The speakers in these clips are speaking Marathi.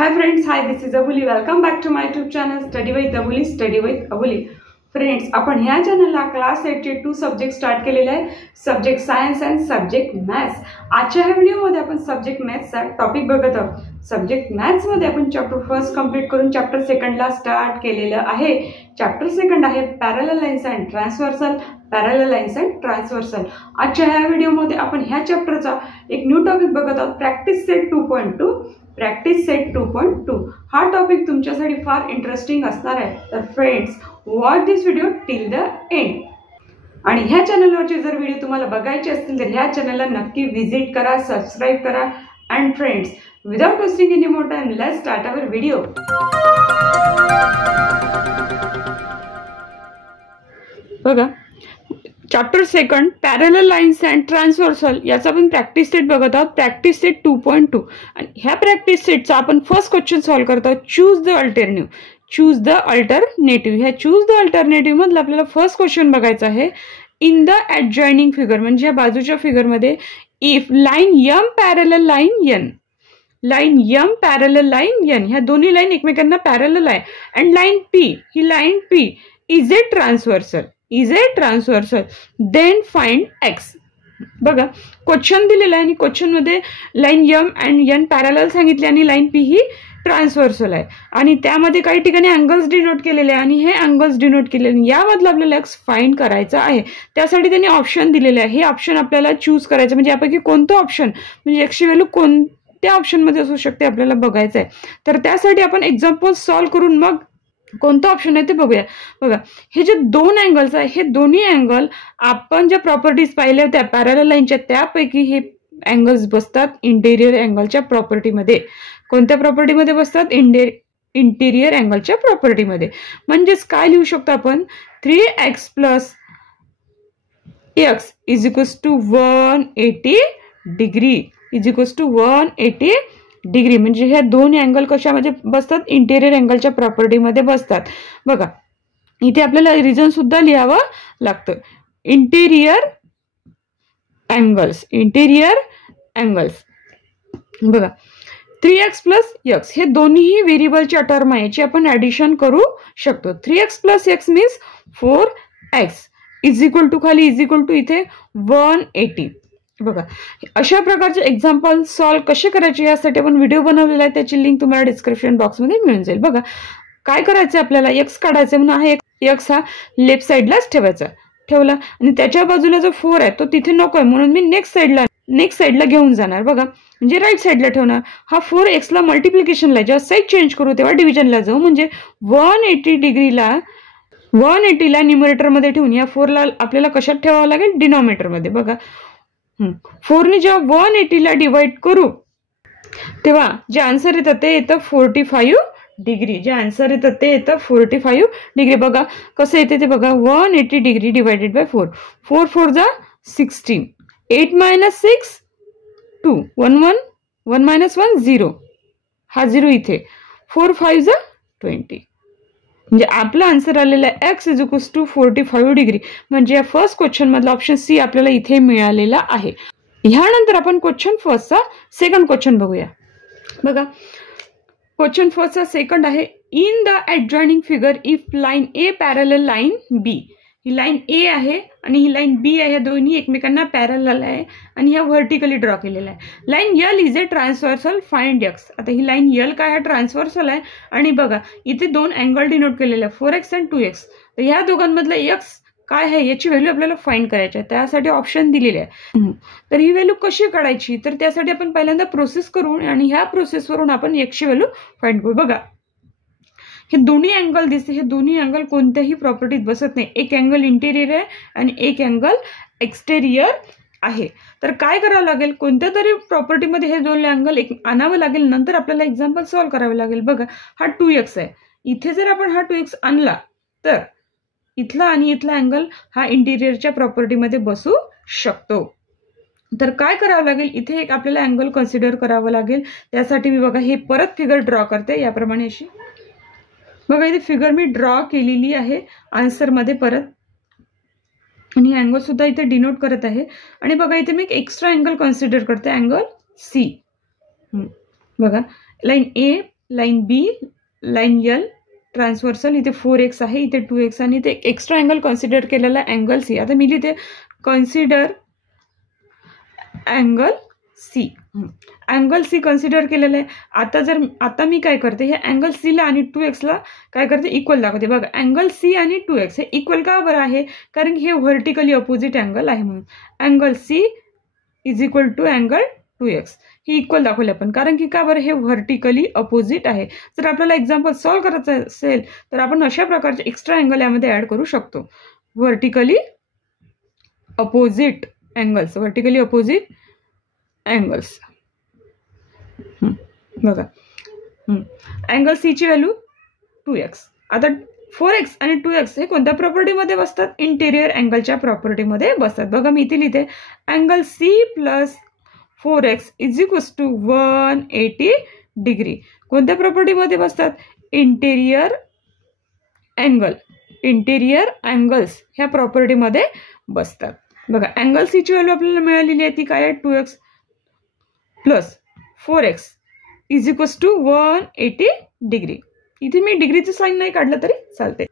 Hi friends, hi, this is Abuli. Welcome back to my YouTube channel Study with Abuli, Study with Abuli. Friends, आपण ह्या चॅनलला क्लास 8 चे 2 सब्जेक्ट स्टार्ट केलेले आहे, subject science and subject maths. आजच्या ह्या व्हिडिओमध्ये आपण सब्जेक्ट मॅथ्सचा टॉपिक बघत आहोत. सब्जेक्ट मॅथ्स मध्ये आपण चॅप्टर फर्स्ट कंप्लीट करून चॅप्टर सेकंडला स्टार्ट केलेलं आहे. चॅप्टर सेकंड आहे parallel lines and transversal. Parallel lines and transversal. आजच्या ह्या व्हिडिओमध्ये आपण ह्या चॅप्टरचा एक न्यू टॉपिक बघत आहोत, प्रॅक्टिस सेट 2.2. प्रॅक्टिस सेट 2.2 हा टॉपिक तुमच्यासाठी फार इंटरेस्टिंग असणार आहे. तर friends, watch this video till the end. आणि ह्या चॅनलवरचे जर व्हिडिओ तुम्हाला बघायचे असतील तर ह्या चॅनलला नक्की व्हिजिट करा, सबस्क्राईब करा. And friends, without wasting any more time, let's start our video. बघा, chapter second parallel lines and transversal याचा आपण प्रॅक्टिस सेट बघत आहोत, प्रॅक्टिस सेट 2.2. आणि ह्या प्रॅक्टिस सेटचा आपण फर्स्ट क्वेश्चन सॉल्व्ह करत आहोत. Choose the alternative. Choose the alternative. ह्या चूज द अल्टरनेटिव्ह मधला आपल्याला फर्स्ट क्वेश्चन बघायचा आहे. इन द ॲडजॉइनिंग फिगर, म्हणजे या बाजूच्या फिगरमध्ये if line M parallel line N, line M parallel line N, ह्या दोन्ही लाईन एकमेकांना पॅरलल आहे, अँड लाईन पी, ही line P is a transversal, is a transversal, then find X. बघा, क्वेश्चन दिलेला आहे आणि क्वेश्चन मध्ये line M and N parallel सांगितले आणि लाईन पी ही ट्रान्सव्हर्सल आहे आणि त्यामध्ये काही ठिकाणी अँगल्स डिनोट केलेले आहे आणि हे अँगल्स डिनोट केलेले, यामधलं आपल्याला एक्स फाइंड करायचं आहे. त्यासाठी त्यांनी ऑप्शन दिलेले आहे. हे ऑप्शन आपल्याला चूज करायचं, म्हणजे यापैकी कोणतं ऑप्शन, म्हणजे एक्सची व्हॅल्यू कोणत्या ऑप्शनमध्ये असू शकते आपल्याला बघायचं आहे. तर त्यासाठी आपण एक्झाम्पल सॉल्व्ह करून मग कोणतं ऑप्शन आहे ते बघूया. बघा, हे जे दोन अँगल्स आहे, हे दोन्ही अँगल आपण ज्या प्रॉपर्टीज पाहिल्या होत्या पॅरलल लाईनच्या, त्यापैकी हे अँगल्स बसतात इंटेरियर अँगलच्या प्रॉपर्टीमध्ये. कोणत्या प्रॉपर्टीमध्ये बसतात? इंटेरियर अँगलच्या प्रॉपर्टीमध्ये. म्हणजेच काय लिहू शकतो आपण? 3x plus x is equals to 180 degree, is equals to 180 degree. म्हणजे ह्या दोन अँगल कशामध्ये बसतात? इंटेरियर अँगलच्या प्रॉपर्टीमध्ये बसतात. बघा, इथे आपल्याला रिझन सुद्धा लिहावं लागतं. Interior angles, interior angles. बघा, 3x प्लस एक्स हे दोन्ही व्हेरिएबलच्या टर्म आहे, याची आपण ऍडिशन करू शकतो. 3x plus x means 4x is equal to, खाली इज इक्वल टू इथे 180. बघा, अशा प्रकारचे एक्झाम्पल सॉल्व्ह कसे करायचे यासाठी आपण व्हिडिओ बनवलेला आहे, त्याची लिंक तुम्हाला डिस्क्रिप्शन बॉक्समध्ये मिळून जाईल. बघा, काय करायचं आपल्याला? एक्स काढायचं, म्हणून हा एक्स हा लेफ्ट साईडलाच ठेवला आणि त्याच्या बाजूला जो 4 आहे तो तिथे नकोय, म्हणून मी नेक्स्ट साईडला घेऊन जाणार. बघा, म्हणजे राईट साईडला ठेवणार. हा 4x ला मल्टिप्लिकेशनला, जेव्हा साईड चेंज करू तेव्हा डिव्हिजनला जाऊ, म्हणजे 180 डिग्रीला 180ला न्यूमरेटरमध्ये ठेवून या 4ला आपल्याला कशात ठेवावं लागेल? डिनॉमिनेटरमध्ये. बघा, 4ने जेव्हा 180ला डिवाइड करू तेव्हा जे आन्सर येतं ते येतं 45 डिग्री. जे आन्सर येतं ते येतं 45 डिग्री. बघा कसं येते ते बघा, 180 डिग्री डिवायडेड बाय 4. 4 4 जा 16, 8 मायनस 6 2, 1 1 1 मायनस 1 0, हा 0 इथे, 4 5 जा 20. म्हणजे आपला आन्सर आलेला आहे x is equals to 45 degree. म्हणजे या फर्स्ट क्वेश्चन मधला ऑप्शन सी आपल्याला इथे मिळालेला आहे. ह्यानंतर आपण क्वेश्चन फर्स्टचा सेकंड क्वेश्चन बघूया. बघा, क्वेश्चन फर्स्टचा सेकंड आहे. In the adjoining figure if line A parallel line B, ही लाईन ए आहे आणि ही लाईन बी आहे, दोन्ही एकमेकांना पॅरलल आहे आणि ह्या व्हर्टिकली ड्रॉ केलेला आहे. Line L is a transversal, find x. आता ही लाईन यल काय आहे? ट्रान्सव्हर्सल आहे. आणि बघा, इथे दोन अँगल डिनोट केलेले आहे, 4x अँड 2x. तर ह्या दोघांमधला एक्स काय आहे याची व्हॅल्यू आपल्याला फाइंड करायची आहे, त्यासाठी ऑप्शन दिलेले आहे. तर ही व्हॅल्यू कशी काढायची? तर त्यासाठी आपण पहिल्यांदा प्रोसेस करू आणि ह्या प्रोसेसवरून आपण एक्सची व्हॅल्यू फाइंड करू. बघा, हे दोन्ही अँगल दिसते, हे दोन्ही अँगल कोणत्याही प्रॉपर्टीत बसत नाही. एक अँगल इंटेरियर आहे आणि एक अँगल एक्सटेरियर आहे. तर काय करावं लागेल? कोणत्या तरी प्रॉपर्टीमध्ये हे दोन अँगल आणावं लागेल, नंतर आपल्याला एक्झाम्पल सॉल्व्ह करावे लागेल. बघा, हा 2x आहे, इथे जर आपण हा 2x आणला तर इथला आणि इथला अँगल हा इंटेरियरच्या प्रॉपर्टीमध्ये बसू शकतो. तर काय करावं लागेल? इथे एक आपल्याला अँगल कन्सिडर करावं लागेल. त्यासाठी मी बघा हे परत फिगर ड्रॉ करते याप्रमाणे अशी. बघा, इथे फिगर मी ड्रॉ केलेली आहे आन्सरमध्ये परत, आणि अँगल सुद्धा इथे डिनोट करत आहे. आणि बघा, इथे मी एक एक्स्ट्रा अँगल कन्सिडर करते, अँगल सी. बघा, line A line B, line L transversal, इथे 4x आहे, इथे 2x आणि इथे एक्स्ट्रा अँगल कन्सिडर केलेला अँगल सी. आता मी लिहिते consider angle C. Angle C consider केलेलं आहे. आता मी काय करते, हे अँगल सीला आणि 2x काय करते, इक्वल दाखवते. बघा अँगल सी आणि 2x हे इक्वल का बरं आहे, कारण हे व्हर्टिकली अपोजिट अँगल आहे म्हणून. Angle C is equal to angle 2x ही इक्वल दाखवले आपण, कारण की का बरं, हे व्हर्टिकली अपोजिट आहे. जर आपल्याला एक्झाम्पल सॉल्व्ह करायचं असेल तर आपण अशा प्रकारचे एक्स्ट्रा अँगल यामध्ये ऍड करू शकतो. Vertically opposite angles, vertically opposite angles. बघा अँगल सी ची व्हॅल्यू 2x. आता 4x आणि 2x हे कोणत्या प्रॉपर्टीमध्ये बसतात, इंटेरियर अँगलच्या प्रॉपर्टीमध्ये बसतात. बघा मी इथे लिहिते angle C plus 4x is equals to 180 degree. कोणत्या प्रॉपर्टीमध्ये बसतात, इंटेरियर अँगल, इंटेरियर अँगल्स ह्या प्रॉपर्टीमध्ये बसतात. बघा अँगल सी ची व्हॅल्यू आपल्याला मिळालेली आहे, ती काय आहे, 2x plus 4x is equals to 180 degree. इथे मी डिग्रीचं साईन नाही काढलं तरी चालते.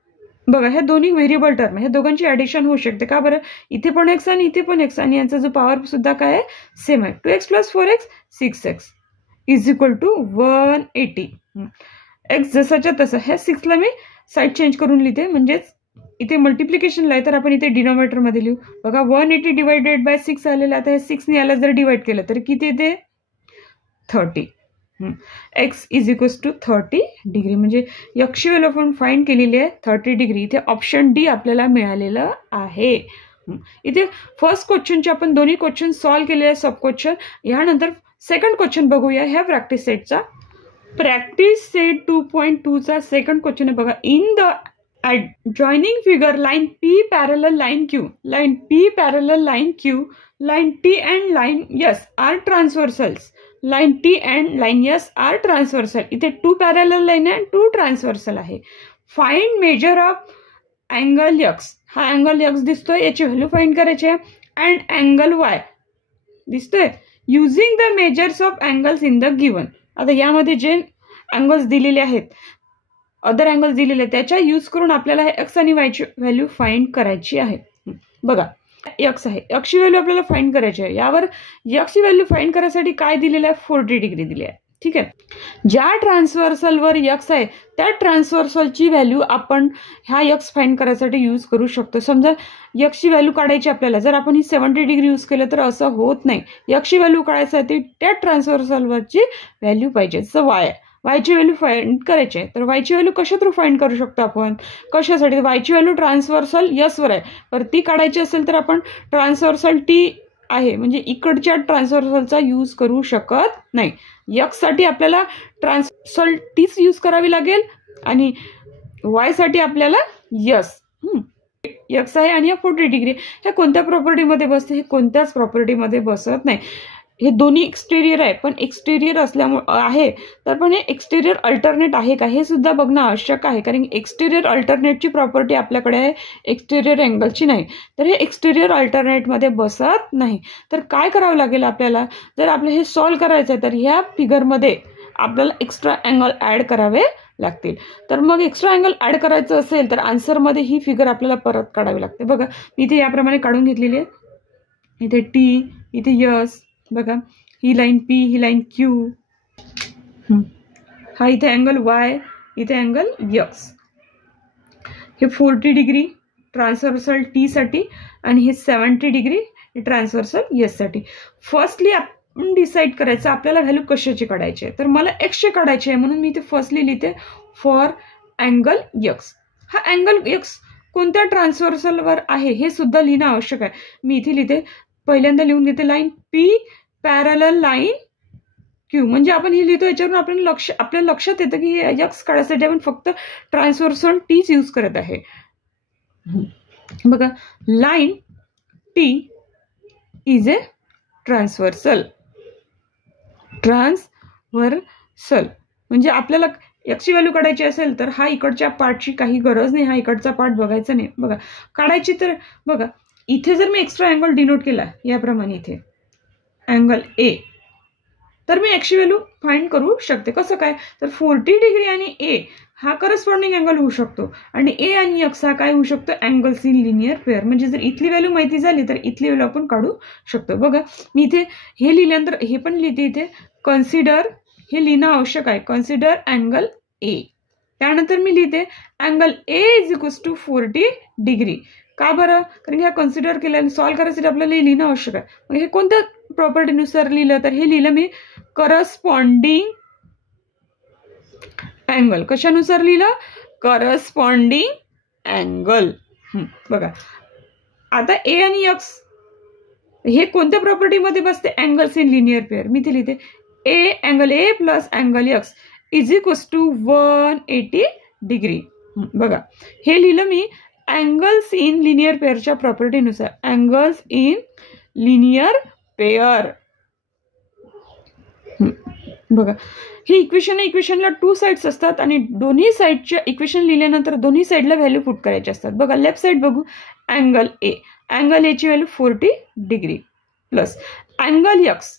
बघा ह्या दोन्ही व्हेरिएबल टर्म, ह्या दोघांची ॲडिशन होऊ शकते. का बरं, इथे पण x आणि इथे पण x आणि यांचा जो पॉवर सुद्धा काय आहे, सेम आहे. 2x plus 4x 6x is equal to 180. x जसाच्या तसं, ह्या 6ला मी साईड चेंज करून लिहिते, म्हणजेच इथे मल्टिप्लिकेशनला आहे तर आपण इथे डिनॉमिनेटरमध्ये लिहू. बघा 180 डिवायडेड बाय 6 आलेलं. आता हे 6ने याला जर डिवाइड केलं तर किती येते, 30. x is equals to 30 degree. म्हणजे यक्षी व्हॅल्यू आपण फाइंड केलेली आहे 30 डिग्री. इथे ऑप्शन डी आपल्याला मिळालेलं आहे. इथे फर्स्ट क्वेश्चनचे आपण दोन्ही क्वेश्चन सॉल्व्ह केलेले आहे, सब क्वेश्चन. यानंतर सेकंड क्वेश्चन बघूया ह्या प्रॅक्टिस सेटचा. प्रॅक्टिस सेट 2.2चा सेकंड क्वेश्चन आहे. बघा in the adjoining figure line P parallel line Q, line P parallel line Q, line T and line S are transversals. Line T and line S are transversal. इथे 2 parallel line आहे, 2 transversal आहे. Find measure of angle X. हा अँगल X दिसतोय, याची व्हॅल्यू फाइंड करायची आहे. अँड अँगल Y दिसतोय, using the measures of angles in the given. आता यामध्ये जे अँगल्स दिलेले आहेत, अदर अँगल दिलेले त्याच्या यूज करून आपल्याला हे एक्स आणि वायची व्हॅल्यू फाइंड करायची आहे. बघा एक्स आहे, एक्सची व्हॅल्यू आपल्याला फाइंड करायची आहे. यावर एक्सची व्हॅल्यू फाइंड करायसाठी काय दिलेलं आहे, 40 डिग्री दिली आहे. ठीक आहे, ज्या ट्रान्सव्हर्सलवर एक्स आहे त्या ट्रान्सव्हर्सलची व्हॅल्यू आपण ह्या एक्स फाइंड करायसाठी यूज करू शकतो. समजा एक्सची व्हॅल्यू काढायची आपल्याला, जर आपण ही 70 डिग्री यूज केलं तर असं होत नाही. एक्सची व्हॅल्यू काढायसाठी त्या ट्रान्सव्हर्सलवरची व्हॅल्यू पाहिजे. जसं वाय, वायची व्हॅल्यू फाइंड करायची आहे तर वायची व्हॅल्यू कशा थ्रू फाइंड करू शकतो आपण, कशासाठी, वायची व्हॅल्यू ट्रान्सव्हर्सल यसवर आहे, तर ती काढायची असेल तर आपण ट्रान्सव्हर्सल टी आहे म्हणजे इकडच्या ट्रान्सव्हर्सलचा यूज करू शकत नाही. एक्ससाठी आपल्याला ट्रान्सव्हर्सल टीच यूज करावी लागेल आणि वायसाठी आपल्याला यस. एक्स आहे आणि 40 डिग्री ह्या कोणत्या प्रॉपर्टीमध्ये बसते, हे कोणत्याच प्रॉपर्टीमध्ये बसत नाही. हे दोन्ही एक्सटेरियर आहे, पण एक्सटेरियर असल्यामुळे आहे तर पण हे एक्सटेरियर अल्टरनेट आहे का हे सुद्धा बघणं आवश्यक आहे, कारण एक्सटेरियर अल्टरनेटची प्रॉपर्टी आपल्याकडे आहे, एक्सटेरियर अँगलची नाही. तर हे एक्सटेरियर अल्टरनेटमध्ये बसत नाही. तर काय करावं लागेल आपल्याला, जर आपलं हे सॉल्व्ह करायचं आहे तर ह्या फिगरमध्ये आपल्याला एक्स्ट्रा अँगल ॲड करावे लागतील. तर मग एक्स्ट्रा अँगल ॲड करायचं असेल तर आन्सरमध्ये ही फिगर आपल्याला परत काढावी लागते. बघा इथे याप्रमाणे काढून घेतलेली आहे, इथे टी, इथे यस, बघा ही लाईन पी, ही लाईन क्यू, हा इथे अँगल वाय, इथे अँगल यक्स. हे 40 डिग्री ट्रान्सव्हर्सल टी साठी आणि हे 70 डिग्री ट्रान्सव्हर्सल यस साठी. फर्स्टली आपण डिसाईड करायचं आपल्याला व्हॅल्यू कशाची काढायची आहे, तर मला एक्सची काढायची आहे म्हणून मी इथे फर्स्टली लिहिते फॉर अँगल यक्स. हा अँगल यक्स कोणत्या ट्रान्सव्हर्सलवर आहे हे सुद्धा लिहिणं आवश्यक आहे. मी इथे लिहिते, पहिल्यांदा लिहून घेते line P parallel line Q. म्हणजे आपण हे लिहितो याच्यावरून आपल्या लक्षात येतं की हे एक्स काढायसाठी आपण फक्त ट्रान्सव्हर्सल टीच यूज करत आहे. बघा line T is a transversal, transversal म्हणजे आपल्याला एक्सची व्हॅल्यू काढायची असेल तर हा इकडच्या पार्टची काही गरज नाही, हा इकडचा पार्ट बघायचा नाही. बघा काढायची तर बघा इथे जर मी एक्स्ट्रा अँगल डिनोट केला याप्रमाणे, इथे अँगल ए तर मी एक्सची व्हॅल्यू फाइंड करू शकते. कसं काय, तर 40 डिग्री आणि ए हा करस्पॉन्डिंग अँगल होऊ शकतो आणि ए आणि एक्स हा काय होऊ शकतो, अँगल्स इन लिनियर पेअर. म्हणजे जर इथली व्हॅल्यू माहिती झाली तर इथली व्हॅल्यू आपण काढू शकतो. बघा मी इथे हे लिहिल्यानंतर हे पण लिहिते इथे, कन्सिडर हे लिहिणं आवश्यक आहे, कन्सिडर अँगल ए. त्यानंतर मी लिहिते angle A is equals to 40 degree. का बरं, कारण ह्या कन्सिडर केल्याने सॉल्व्ह करायसाठी आपल्याला हे लिहिणं आवश्यक आहे. मग हे कोणत्या प्रॉपर्टीनुसार लिहिलं, तर हे लिहिलं मी करस्पॉन्डिंग अँगल. कशानुसार लिहिलं, करस्पॉन्डिंग अँगल. बघा आता ए आणि एक्स हे कोणत्या प्रॉपर्टीमध्ये बसते, अँगल्स इन लिनियर पेअर. मी ते लिहिते a angle A plus angle x is equals to 180 degree. बघा हे लिहिलं मी अँगल्स इन लिनियर पेअरच्या प्रॉपर्टीनुसार, अँगल्स इन लिनियर पेअर. बघा हे इक्वेशनला 2 साइड्स असतात आणि दोन्ही साइडच्या इक्वेशन लिहिल्यानंतर दोन्ही साइडला व्हॅल्यू पुट करायचे असतात. बघा लेफ्ट साइड बघू, अँगल ए, अँगल एची value 40 degree plus angle X,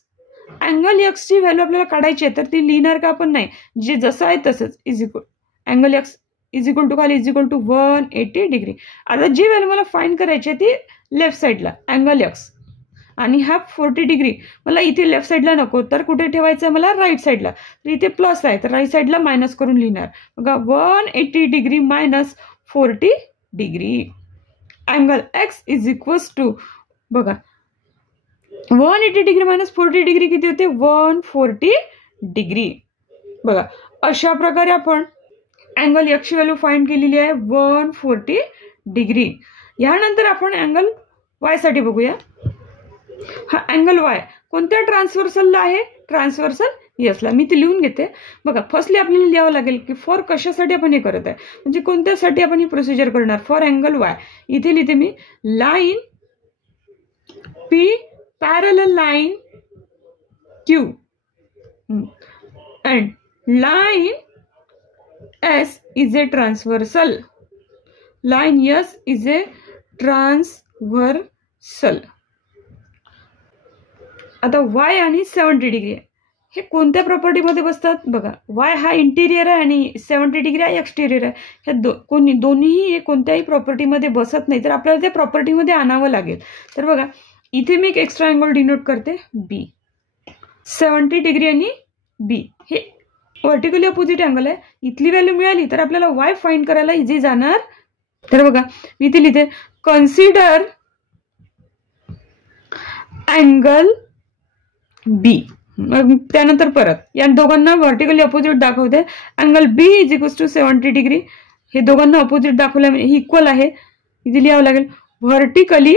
angle एक्सची व्हॅल्यू आपल्याला काढायची आहे तर ती लिहिणार का आपण, नाही, जे जसं आहे तसंच, is equal angle x is equal to खाली इज इक्वल टू 180 डिग्री. आता जी व्हॅल्यू मला फाइंड करायची आहे ती लेफ्ट साइडला अँगल एक्स आणि हा 40 डिग्री मला इथे लेफ्ट साइडला नको तर कुठे ठेवायचं आहे मला, राईट साइडला. तर इथे प्लस आहे तर राईट साइडला मायनस करून लिहिणार. बघा 180 degree minus 40 degree. Angle x is equals to, बघा 180 डिग्री मायनस 40 डिग्री किती होते, 140 डिग्री. बघा अशा प्रकारे आपण अँगल एक्सची व्हॅल्यू फाइंड केलेली आहे 140 डिग्री. यानंतर आपण अँगल वाय साठी बघूया. हा अँगल वाय कोणत्या ट्रान्सव्हर्सलला आहे, ट्रान्सव्हर्सल यसला. मी ते लिहून घेते. बघा फर्स्टली आपल्याला लिहावं लागेल की फॉर कशासाठी आपण हे करत आहे, म्हणजे कोणत्यासाठी आपण ही प्रोसिजर करणार. फॉर अँगल वाय इथे लिहिते मी line P parallel line Q and line S is a transversal, line S is a transversal. आता वाय आणि 70 डिग्री हे कोणत्या प्रॉपर्टीमध्ये बसतात, बघा वाय हा इंटिरियर आहे आणि 70 डिग्री हा एक्सटिरियर आहे. ह्या दोन्हीही हे कोणत्याही प्रॉपर्टीमध्ये बसत नाही तर आपल्याला त्या प्रॉपर्टीमध्ये आणावं लागेल. तर बघा इथे मी एक एक्स्ट्रा अँगल डिनोट करते बी. 70 डिग्री आणि बी हे व्हर्टिकली अपोजिट अँगल आहे. इथली व्हॅल्यू मिळाली तर आपल्याला वाय फाइंड करायला इझी जाणार. तर बघा मी इथे लिहिते कन्सिडर अँगल बी. त्यानंतर परत या दोघांना व्हर्टिकली अपोजिट दाखवते. Angle B is equals to 70 degree. हे दोघांना अपोजिट दाखवल्या हे इक्वल आहे. इथे लिहावं लागेल व्हर्टिकली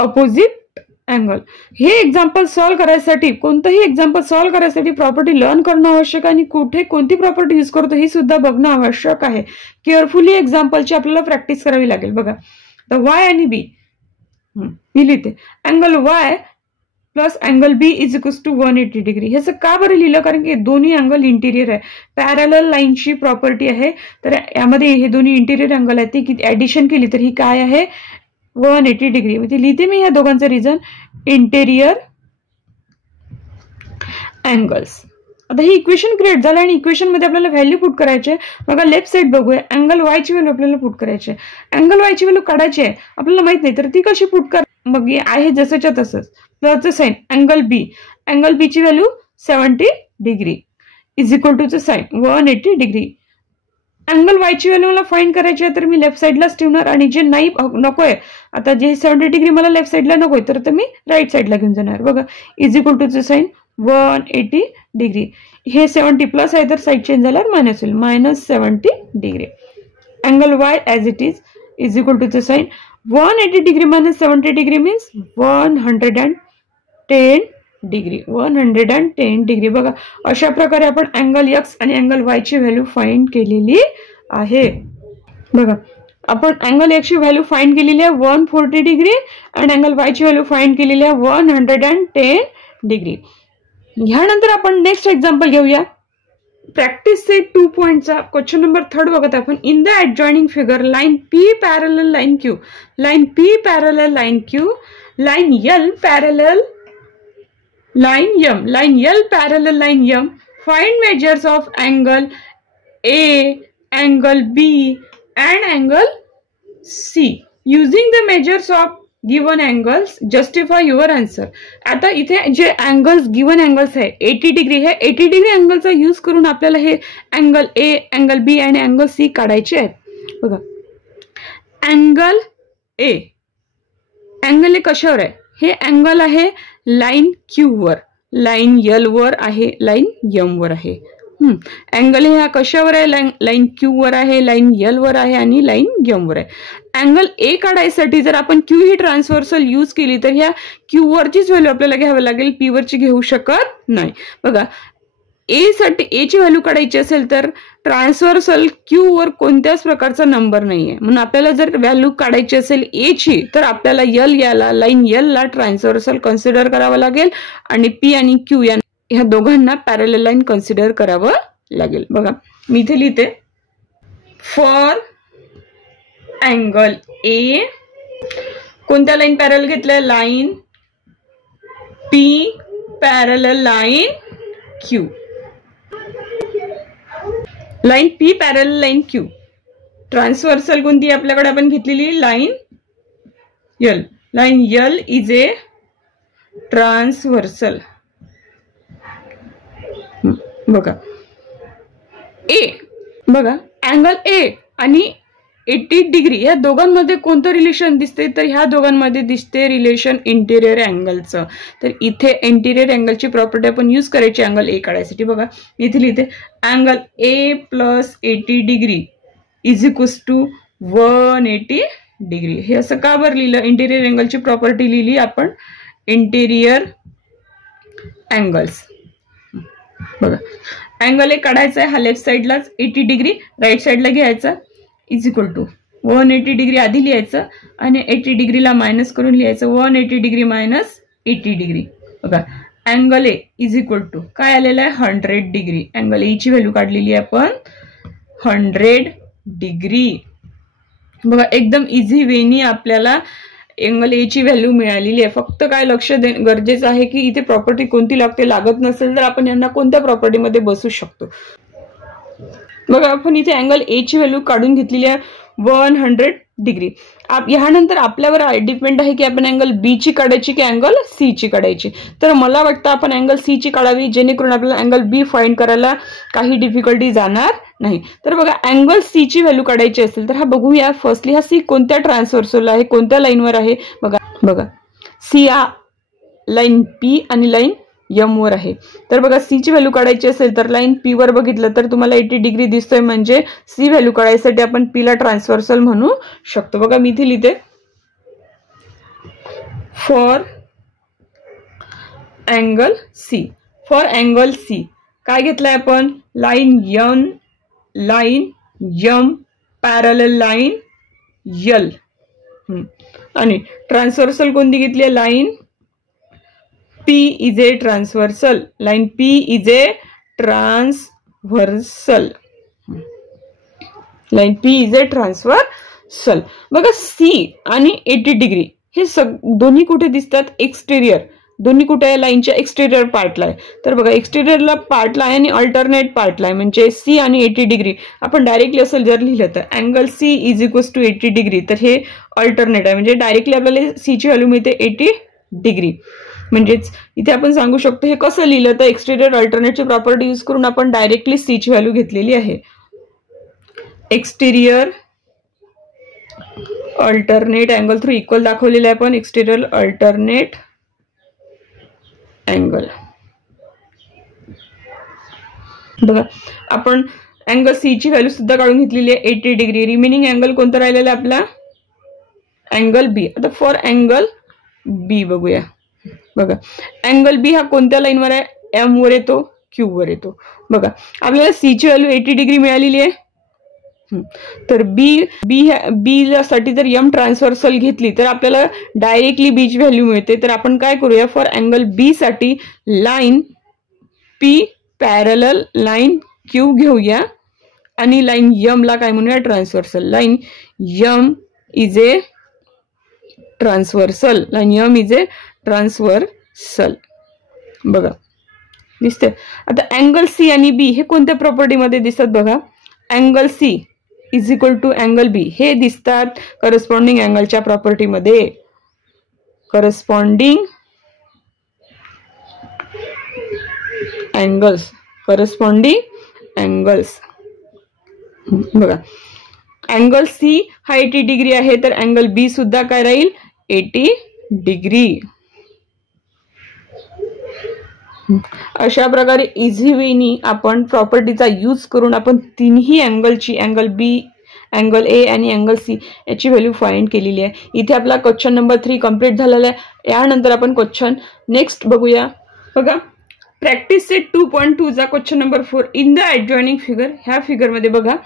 अपोजिट अँगल. हे एक्झाम्पल सॉल्व्ह करायसाठी, कोणतंही एक्झाम्पल सॉल्व्ह करायसाठी प्रॉपर्टी लर्न करणं आवश्यक आहे आणि कुठे कोणती प्रॉपर्टी यूज करतो हे सुद्धा बघणं आवश्यक आहे. केअरफुली एक्झाम्पलची आपल्याला प्रॅक्टिस करावी लागेल. बघा तर वाय आणि बी मी लिहिते angle Y plus angle B is equals to 180 degree. ह्याचं का बरं लिहिलं, कारण की दोन्ही अँगल इंटिरियर आहे. पॅरलल लाईनची प्रॉपर्टी आहे तर यामध्ये हे दोन्ही इंटिरियर अँगल आहेत ती किती ऍडिशन केली तर ही काय आहे 180 डिग्री. म्हणजे लिहिते मी ह्या दोघांचं रिझन इंटेरियर अँगल्स. आता ही इक्वेशन क्रिएट झालं आणि इक्वेशन मध्ये आपल्याला व्हॅल्यू पुट करायचे. बघा लेफ्ट साइड बघूया अँगल वाय ची व्हॅल्यू आपल्याला पुट करायची. अँगल वाय ची व्हॅल्यू काढायची आहे आपल्याला माहित नाही तर ती कशी पुट कर, मग आहे जसंच्या तसंच प्लसचं sign angle B. Angle B ची value 70 degree is equal to चं साइन 180 डिग्री. अँगल वाय ची व्हॅल्यू मला फाइंड करायची आहे तर मी लेफ्ट साइडलाच ठेवणार आणि जे नाही नकोय आता जे 70 डिग्री मला लेफ्ट साइडला नकोय तर मी राईट साइडला घेऊन जाणार. बघा इज इक्वल टू चं साइन 180 डिग्री. हे 70 प्लस आहे तर साइड चेंज झाल्यावर मायनस होईल minus 70 degree. Angle Y as it is equal to चं sign 180 degree minus 70 degree means 110 degree 110 degree. बघा अशा प्रकारे आपण अँगल एक्स आणि अँगल वाय ची व्हॅल्यू फाइंड केलेली आहे. बघा आपण अँगल एक्स ची व्हॅल्यू फाइंड केलेली आहे 140 डिग्री आणि अँगल वाय ची व्हॅल्यू फाइंड केलेली आहे 110 डिग्री. ह्यानंतर आपण नेक्स्ट एक्झाम्पल घेऊया. प्रॅक्टिस सेट 2 पॉइंटचा क्वेश्चन नंबर 3 बघत आपण. In the adjoining figure line P parallel line Q, line P parallel line Q, line L parallel line L parallel line M. Find measures of angle A, angle B and angle C. Using the measures of given angles justify your answer. आता इथे जे अँगल्स गिवन अँगल्स आहे 80 डिग्री, हे 80 डिग्री अँगलचा यूज करून आपल्याला हे अँगल ए, अँगल बी आणि अँगल सी काढायचे आहेत. बघा, अँगल ए, अँगल ए कशावर आहे? हे अँगल आहे लाईन क्यू वर, लाईन यल वर आहे, लाईन यम वर आहे. अँगल ह्या कशावर आहे? लाईन क्यू वर आहे, लाईन यल वर आहे आणि लाईन यम वर आहे. अँगल ए काढायसाठी जर आपण क्यू ही ट्रान्सव्हर्सल यूज केली तर ह्या क्यू वरचीच व्हॅल्यू आपल्याला घ्यावी लागेल, पी वरची घेऊ शकत नाही. बघा, ए साठी ए ची व्हॅल्यू काढायची असेल तर ट्रान्सव्हर्सल क्यू वर कोणत्याच प्रकारचा नंबर नाहीये, म्हणून आपल्याला जर व्हॅल्यू काढायची असेल ए ची तर आपल्याला याला लाईन यल ला ट्रान्सव्हर्सल कन्सिडर करावं लागेल आणि पी आणि क्यू या ह्या दोघांना पॅरलल लाईन कन्सिडर करावं लागेल. बघा, मी इथे लिहिते, फॉर अँगल ए कोणत्या लाईन पॅरल घेतल्या? Line P parallel line Q, line P parallel line Q. Transversal कोणती आपल्याकडे आपण घेतलेली? Line L. Line L is a transversal. बघा, ए, बघा अँगल ए आणि 80 डिग्री या दोघांमध्ये कोणतं रिलेशन दिसते? तर ह्या दोघांमध्ये दिसते रिलेशन इंटिरियर अँगलचं. तर इथे इंटिरियर अँगलची प्रॉपर्टी आपण यूज करायची अँगल ए काढायसाठी. बघा, इथे लिहिते angle A plus 80 degree is equals to 180 degree. हे असं का बरं लिहिलं? इंटिरियर अँगलची प्रॉपर्टी लिहिली आपण, इंटिरियर अँगल्स. बघा, अँगल ए काढायचा आहे, हा लेफ्ट साईडलाच 80 डिग्री, राईट साईडला घ्यायचा, इज इक्वल टू 180 डिग्री आधी लिहायचं आणि 80 डिग्रीला मायनस करून लिहायचं, 180 डिग्री मायनस 80 डिग्री. बघा, angle A is equal to काय आलेलं आहे? 100 डिग्री. अँगल ए ची व्हॅल्यू काढलेली आहे आपण 100 डिग्री. बघा, एकदम इझी वेनी आपल्याला अँगल ए ची व्हॅल्यू मिळालेली आहे. फक्त काय लक्ष देणं गरजेचं आहे की इथे प्रॉपर्टी कोणती लागते, लागत नसेल तर आपण यांना कोणत्या प्रॉपर्टीमध्ये बसू शकतो. बघा, आपण इथे अँगल ए ची व्हॅल्यू काढून घेतलेली आहे 100 डिग्री. ह्यानंतर आपल्यावर डिपेंड आहे की आपण अँगल बी ची काढायची की अँगल सी ची काढायची. तर मला वाटतं आपण अँगल सी ची काढावी, जेणेकरून आपल्याला अँगल बी फाइंड करायला काही डिफिकल्टी जाणार नाही. तर बघा, अँगल सी ची व्हॅल्यू काढायची असेल तर हा बघूया. फर्स्टली हा सी कोणत्या ट्रान्सव्हर्सलला आहे, कोणत्या लाईनवर आहे? बघा सी हा लाईन पी आणि लाईन यम वर आहे. तर बघा, सी ची व्हॅल्यू काढायची असेल तर लाईन पी वर बघितलं तर तुम्हाला 80 डिग्री दिसतोय, म्हणजे सी व्हॅल्यू काढायसाठी आपण पी ला ट्रान्सव्हर्सल म्हणू शकतो. बघा, मी इथे लिहिते, for angle C. For angle C काय घेतलंय आपण? Line M parallel line L आणि ट्रान्सव्हर्सल कोणती घेतली आहे? Line P is a transversal. Line P is a transversal. Line P is a transversal. बघा, C आणि 80 डिग्री हे दोन्ही कुठे दिसतात? एक्सटेरियर. दोन्ही कुठे आहे? लाईनच्या एक्सटेरियर पार्टला आहे. तर बघा, एक्सटेरियरला पार्टला आहे आणि अल्टरनेट पार्टला आहे, म्हणजे C आणि 80 डिग्री. आपण डायरेक्टली असं जर लिहिलं तर angle C is equals to 80 degree, तर हे अल्टरनेट आहे, म्हणजे डायरेक्टली आपल्याला C ची व्हॅल्यू मिळते 80 डिग्री. म्हणजेच इथे आपण सांगू शकतो हे कसं लिहिलं तर एक्सटेरियर अल्टरनेटची प्रॉपर्टी यूज करून आपण डायरेक्टली सी ची व्हॅल्यू घेतलेली आहे. Exterior alternate angle through equal दाखवलेलं आहे आपण, एक्सटेरियर अल्टरनेट अँगल. बघा, आपण अँगल सी ची व्हॅल्यू सुद्धा काढून घेतलेली आहे 80 डिग्री. रिमेनिंग अँगल कोणता राहिलेला आपला? अँगल बी. आता फॉर अँगल बी बघूया. बघा, अँगल बी हा कोणत्या लाईनवर आहे? एम वर येतो, क्यू वर येतो. बघा, आपल्याला सी ची व्हॅल्यू 80 डिग्री मिळालेली आहे. तर बी साठी जर एम ट्रान्सव्हर्सल घेतली तर आपल्याला डायरेक्टली बी ची व्हॅल्यू मिळते. तर आपण काय करूया? फॉर अँगल बी साठी line P parallel line Q घेऊया आणि लाईन यम ला काय म्हणूया? Transversal. Line M is a transversal. Line M is a transversal. बघा दिसते. आता अँगल सी आणि बी हे कोणत्या प्रॉपर्टीमध्ये दिसतात बघा. Angle C is equal to angle B हे दिसतात करस्पॉन्डिंग अँगलच्या प्रॉपर्टीमध्ये. करस्पॉन्डिंग अँगल्स, करस्पॉन्डिंग अँगल्स बघा. अँगल सी हा 80 डिग्री आहे, तर अँगल बी सुद्धा काय राहील 80 डिग्री. अशा प्रकारे इझी वेनी आपण प्रॉपर्टीचा यूज करून आपण तिन्ही अँगलची, अँगल बी, अँगल ए आणि अँगल सी याची व्हॅल्यू फाइंड केलेली आहे. इथे आपला क्वेश्चन नंबर 3 कंप्लीट झालेला आहे. यानंतर आपण क्वेश्चन नेक्स्ट बघूया. बघा प्रॅक्टिस सेट 2.2 चा question number 4. In the adjoining figure, ह्या फिगर मध्ये बघा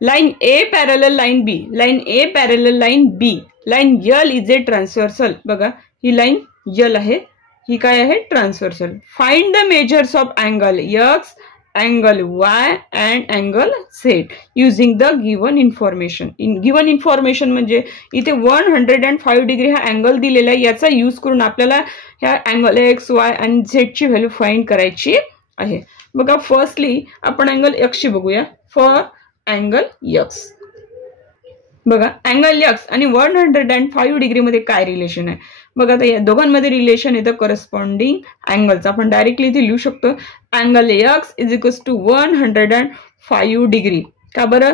line A parallel line B, line A parallel line B, line L is a transversal. बघा ही लाइन यल आहे, ही काय आहे transversal. Find the measures of angle X, angle Y and angle Z using the given information. Given information म्हणजे इथे 105 डिग्री हा अँगल दिलेला आहे, याचा यूज करून आपल्याला ह्या अँगल एक्स, वाय आणि झेडची व्हॅल्यू फाइंड करायची आहे. बघा फर्स्टली आपण अँगल एक्सची बघूया. फॉर अँगल एक्स बघा अँगल एक्स आणि 105 डिग्री मध्ये काय रिलेशन आहे बघा. आता या दोघांमध्ये रिलेशन येतं करस्पॉन्डिंग अँगलचं. आपण डायरेक्टली इथे लिहू शकतो angle x is equals to 105 degree. का बरं,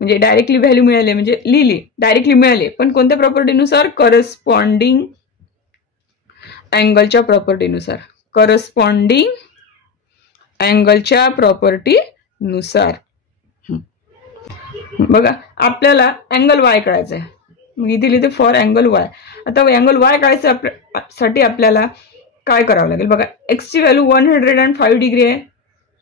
म्हणजे डायरेक्टली व्हॅल्यू मिळाली म्हणजे लिहिली, डायरेक्टली मिळाले, पण कोणत्या प्रॉपर्टीनुसार, करस्पॉन्डिंग अँगलच्या प्रॉपर्टीनुसार. करस्पॉन्डिंग अँगलच्या प्रॉपर्टीनुसार. बघा आपल्याला अँगल वाय काढायचा आहे, मग इथे लिहिते फॉर अँगल वाय. आता अँगल वाय काढायसाठी आपल्याला काय करावं लागेल बघा. एक्सची व्हॅल्यू 105 डिग्री आहे,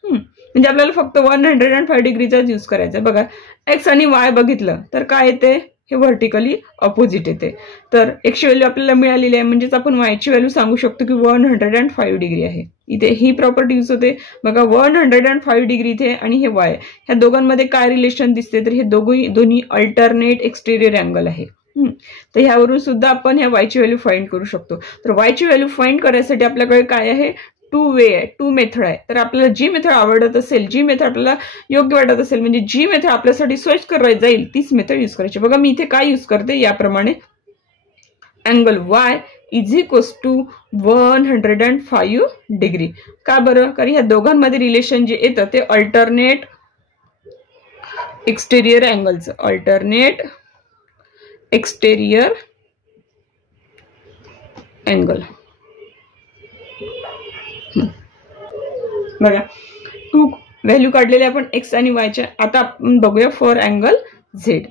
म्हणजे आपल्याला फक्त 105 डिग्रीचाच यूज करायचा आहे. बघा एक्स आणि वाय बघितलं तर काय येते, हे व्हर्टिकली ऑपोजिट येते. तर एक्सची व्हॅल्यू आपल्याला मिळालेली आहे, म्हणजेच आपण वायची व्हॅल्यू सांगू शकतो की 105 डिग्री आहे. इथे ही प्रॉपर्टी यूज होते. बघा 105 डिग्री इथे आणि हे वाय, ह्या दोघांमध्ये काय रिलेशन दिसते, तर हे दोन्ही अल्टरनेट एक्सटेरियर अँगल आहे. तर ह्यावरून सुद्धा आपण ह्या वायची व्हॅल्यू फाइंड करू शकतो. तर वायची व्हॅल्यू फाइंड करायसाठी आपल्याकडे काय आहे, 2 वे आहे, 2 मेथड आहे. तर आपल्याला जी मेथड आवडत असेल, जी मेथड आपल्याला योग्य वाटत असेल, म्हणजे जी मेथड आपल्यासाठी सोयीस्कर करायला जाईल तीच मेथड यूज करायची. बघा मी इथे काय यूज करते याप्रमाणे. Angle Y is equals to 105 degree. का बरं, कारण ह्या दोघांमध्ये रिलेशन जे येतं ते अल्टरनेट एक्सटेरियर अँगलचं, अल्टरनेट एक्सटेरियर अँगल. बघा 2 व्हॅल्यू काढलेले आपण एक्स आणि वायच्या. आता आपण बघूया फॉर अँगल झेड.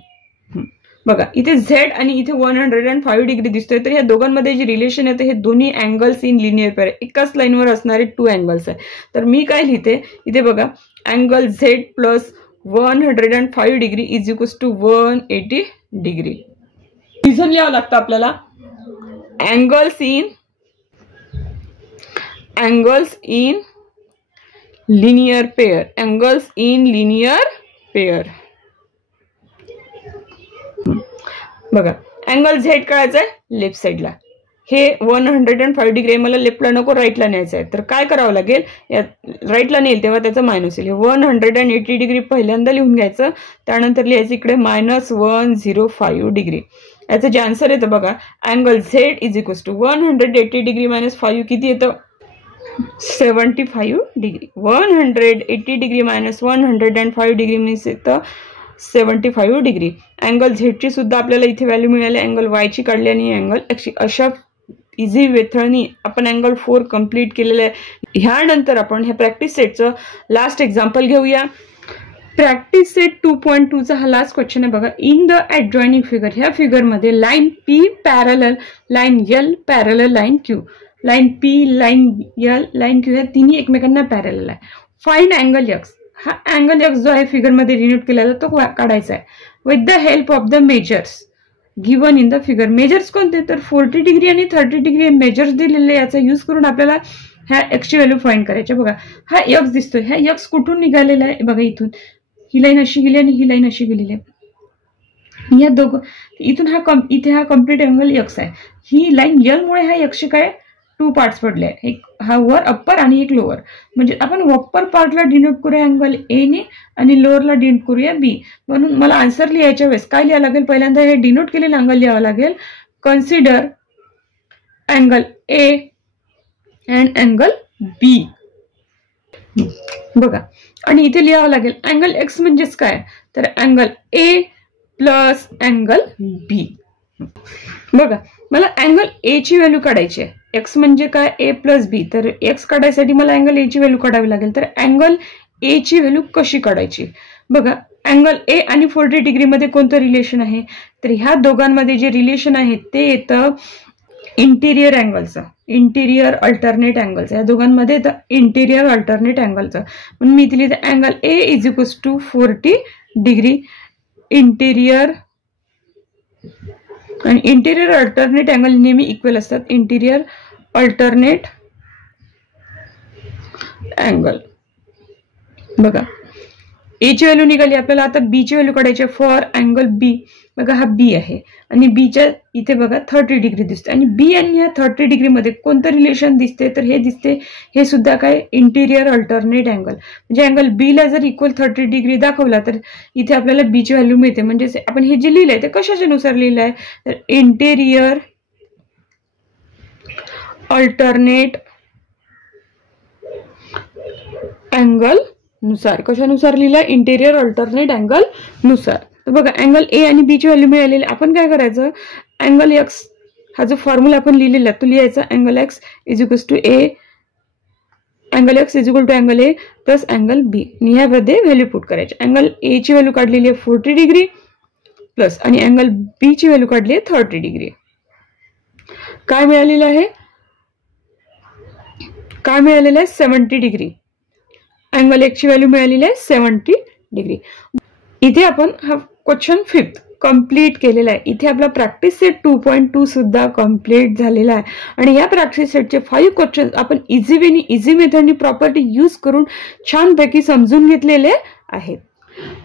बघा इथे झेड आणि इथे 105 डिग्री दिसतोय, तर या दोघांमध्ये जे रिलेशन येतं हे दोन्ही अँगल्स इन लिनियर पेअर, एकाच लाईनवर असणारे 2 अँगल्स आहे. तर मी काय लिहिते इथे बघा angle Z plus 105 degree is equals to 180 degree. Reason लिहावं लागतं आपल्याला. Angles in linear pair, angles in linear pair. बघा अँगल झेड काढायचा आहे लेफ्ट साईडला, हे 105 डिग्री मला लेफ्टला नको राईटला न्यायचं आहे. तर काय करावं लागेल, राईटला नेईल तेव्हा त्याचं मायनस येईल. 180 डिग्री पहिल्यांदा लिहून घ्यायचं, त्यानंतर लिहायचं इकडे -105 डिग्री. याचं जे आन्सर येतं बघा angle Z is equals to 180 degree minus 5 किती येतं 75 degree. 180 degree minus 105 degree means येतं 75 डिग्री. अँगल झेडची सुद्धा आपल्याला इथे व्हॅल्यू मिळाली, अँगल वायची काढली आणि अँगल एक्सची. अशा इझी मेथडनी आपण अँगल 4 कंप्लीट केलेलं आहे. ह्यानंतर आपण ह्या प्रॅक्टिस सेटचं लास्ट एक्झाम्पल घेऊया. प्रॅक्टिस सेट 2.2 चा हा लास्ट क्वेश्चन आहे बघा. इन द ॲडजॉइनिंग फिगर, ह्या फिगरमध्ये line P parallel line L parallel line Q, line P, line L, line Q ह्या तिन्ही एकमेकांना पॅरलल आहे. Find angle X. हा अँगल एक्स जो आहे फिगरमध्ये डिनोट केलेला तो काढायचा आहे with the help of the measures given in the figure. Measures कोणते, तर 40 डिग्री आणि 30 डिग्री मेजर्स दिलेले, याचा यूज करून आपल्याला ह्या एक्सची व्हॅल्यू फाइंड करायची. बघा हा एक्स दिसतोय, ह्या एक्स कुठून निघालेला आहे बघा, इथून ही लाईन अशी गेली आणि ही लाईन अशी गेलेली आहे. या दोघं इथून इथे हा कम्प्लीट अँगल एक्स आहे. ही लाईन यल मुळे हा एक्स काय टू पार्ट्स पडले आहे, एक हा वर अप्पर आणि एक लोअर. म्हणजे आपण अप्पर पार्टला डिनोट करूया अँगल ए ने आणि लोअरला डिनोट करूया बी. म्हणून मला आन्सर लिहायच्या वेळेस काय लिहावं लागेल, पहिल्यांदा हे डिनोट केलेलं अँगल लिहावं लागेल. Consider angle A and angle B. बघा, आणि इथे लिहावं लागेल अँगल एक्स म्हणजेच काय, तर angle A plus angle B. बघा, मला अँगल ए ची व्हॅल्यू काढायची आहे. एक्स म्हणजे काय, ए प्लस बी. तर एक्स काढायसाठी मला अँगल ए ची व्हॅल्यू काढावी लागेल. तर अँगल ए ची व्हॅल्यू कशी काढायची, बघा, अँगल ए आणि 40 डिग्रीमध्ये कोणतं रिलेशन आहे, तर ह्या दोघांमध्ये जे रिलेशन आहे ते येतं इंटिरियर अँगलचं, इंटिरियर अल्टरनेट अँगलचं. या दोघांमध्ये येतं इंटिरियर अल्टरनेट अँगलचं. म्हणून मी इथे लिहिते angle A is equals to 40 degree interior, आणि इंटिरियर अल्टरनेट अँगल नेहमी इक्वल असतात. Interior alternate angle. बघा, ए ची व्हॅल्यू निघाली, आपल्याला आता बी ची व्हॅल्यू काढायची फॉर अँगल बी. बघा, हा बी आहे आणि बीच्या इथे बघा 30 डिग्री दिसते, आणि बी आणि ह्या 30 डिग्रीमध्ये कोणतं रिलेशन दिसते, तर हे दिसते, हे सुद्धा काय, इंटिरियर अल्टरनेट अँगल. म्हणजे अँगल बी ला जर इक्वल 30 डिग्री दाखवला तर इथे आपल्याला बी ची व्हॅल्यू मिळते. म्हणजे आपण हे जे लिहिलंय ते कशाच्या नुसार लिहिलंय, तर इंटिरियर अल्टरनेट अँगल नुसार. कशानुसार लिहिलंय, इंटिरियर अल्टरनेट अँगल नुसार. तर बघा, अँगल ए आणि बी ची व्हॅल्यू मिळालेली. आपण काय करायचं, अँगल एक्स हा जो फॉर्म्युला आपण लिहिलेला तो लिहायचा. Angle x is equals to A, angle x is equal to angle A plus angle B. आणि ह्यामध्ये व्हॅल्यू पुट करायची. अँगल ए ची व्हॅल्यू काढलेली आहे 40 डिग्री प्लस, आणि अँगल बी ची व्हॅल्यू काढली आहे 30 डिग्री. काय मिळालेलं आहे, काय मिळालेलं आहे, 70 डिग्री. अँगल एक्स ची व्हॅल्यू मिळालेली आहे 70 डिग्री. इथे आपण हा क्वेश्चन 5th कंप्लीट केलेला आहे. इथे आपला प्रॅक्टिस सेट 2.2 सुद्धा कंप्लीट झालेला आहे. आणि या प्रॅक्टिस सेटचे 5 क्वेश्चन आपण इझी मेथडनी प्रॉपर्टी यूज करून छानपैकी समजून घेतलेले आहेत.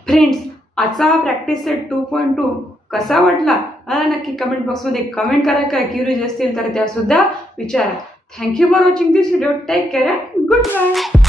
फ्रेंड्स, आजचा हा प्रॅक्टिस सेट 2.2 कसा वाटला मला नक्की कमेंट बॉक्समध्ये कमेंट करा. काय क्युरियस असतील तर त्या सुद्धा विचारा. Thank you for watching this video. Take care and good bye.